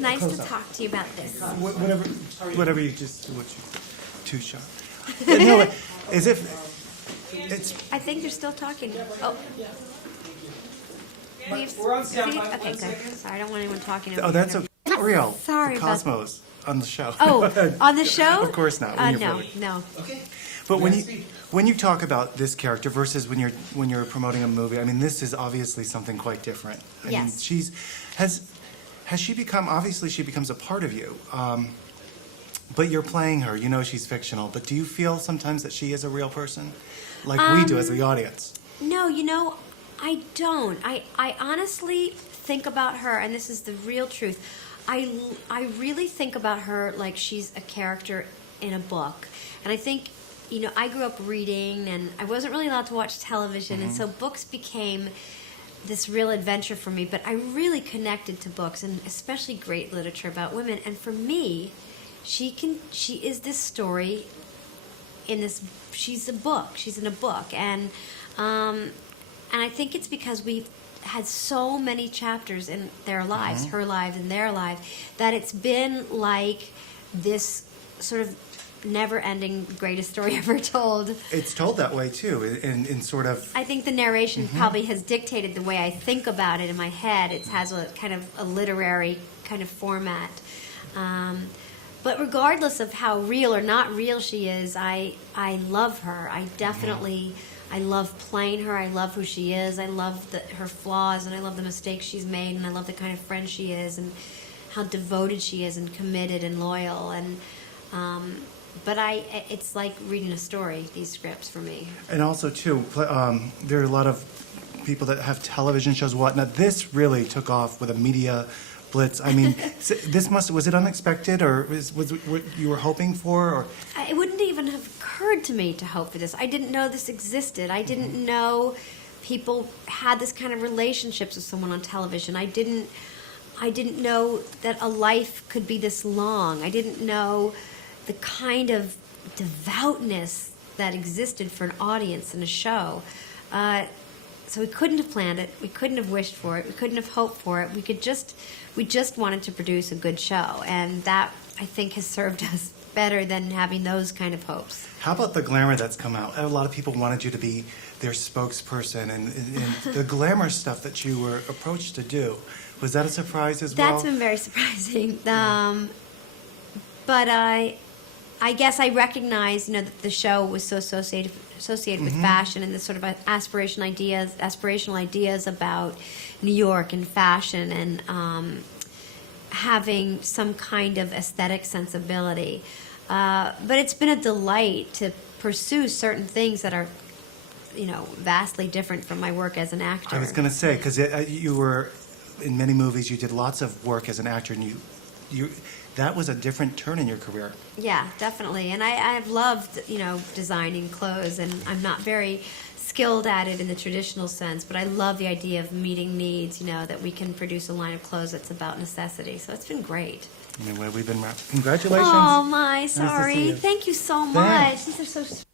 nice Close to up. talk to you about this. Whatever you just, what you, two shot. No, as if, it's, I think they're still talking. Oh. We're on standby. Okay, good. Sorry, I don't want anyone talking over oh, that's here. okay. Not real. Sorry The about- Cosmos on the show. Oh, on the show? Of course not. when you're No, really- no. Okay. But when you Speak. when you talk about this character versus when you're promoting a movie, I mean, this is obviously something quite different. I mean, Yes. has she become, obviously she becomes a part of you, but you're playing her. You know she's fictional, but do you feel sometimes that she is a real person, like we do as the audience? No, I don't. I honestly think about her, and this is the real truth. I really think about her like she's a character in a book. And I think, I grew up reading, and I wasn't really allowed to watch television, and so books became this real adventure for me. But I really connected to books, and especially great literature about women. And for me, she is this story in this. She's a book. She's in a book, and I think it's because we've had so many chapters in their lives, her lives and their lives, that it's been like this sort of never-ending greatest story ever told. It's told that way too, in sort of. I think the narration probably has dictated the way I think about it in my head. It has a kind of a literary kind of format. But regardless of how real or not real she is, I love her. I definitely, I love playing her. I love who she is. I love her flaws, and I love the mistakes she's made, and I love the kind of friend she is, and how devoted she is, and committed, and loyal. And but it's like reading a story, these scripts for me. And also, too, there are a lot of people that have television shows, whatnot. This really took off with a media blitz. I mean, was it unexpected, or was it what you were hoping for? Or? It wouldn't even have occurred to me to hope for this. I didn't know this existed. I didn't know people had this kind of relationships with someone on television. I didn't know that a life could be this long. I didn't know the kind of devoutness that existed for an audience in a show. So we couldn't have planned it. We couldn't have wished for it. We couldn't have hoped for it. We just wanted to produce a good show, and that, I think, has served us better than having those kind of hopes. How about the glamour that's come out? A lot of people wanted you to be their spokesperson, and the glamour stuff that you were approached to do. Was that a surprise as well? That's been very surprising. But I guess I recognize, that the show was so associated with fashion and this sort of aspirational ideas about New York and fashion, and having some kind of aesthetic sensibility. But it's been a delight to pursue certain things that are, vastly different from my work as an actor. I was going to say, because you were in many movies, you did lots of work as an actor, and you that was a different turn in your career. Yeah, definitely. And I've loved, designing clothes, and I'm not very skilled at it in the traditional sense, but I love the idea of meeting needs, that we can produce a line of clothes that's about necessity. So it's been great. Anyway, we've been wrapped. Congratulations. Oh, my, Nice to sorry. see you. Thank you so Thanks. much. These are so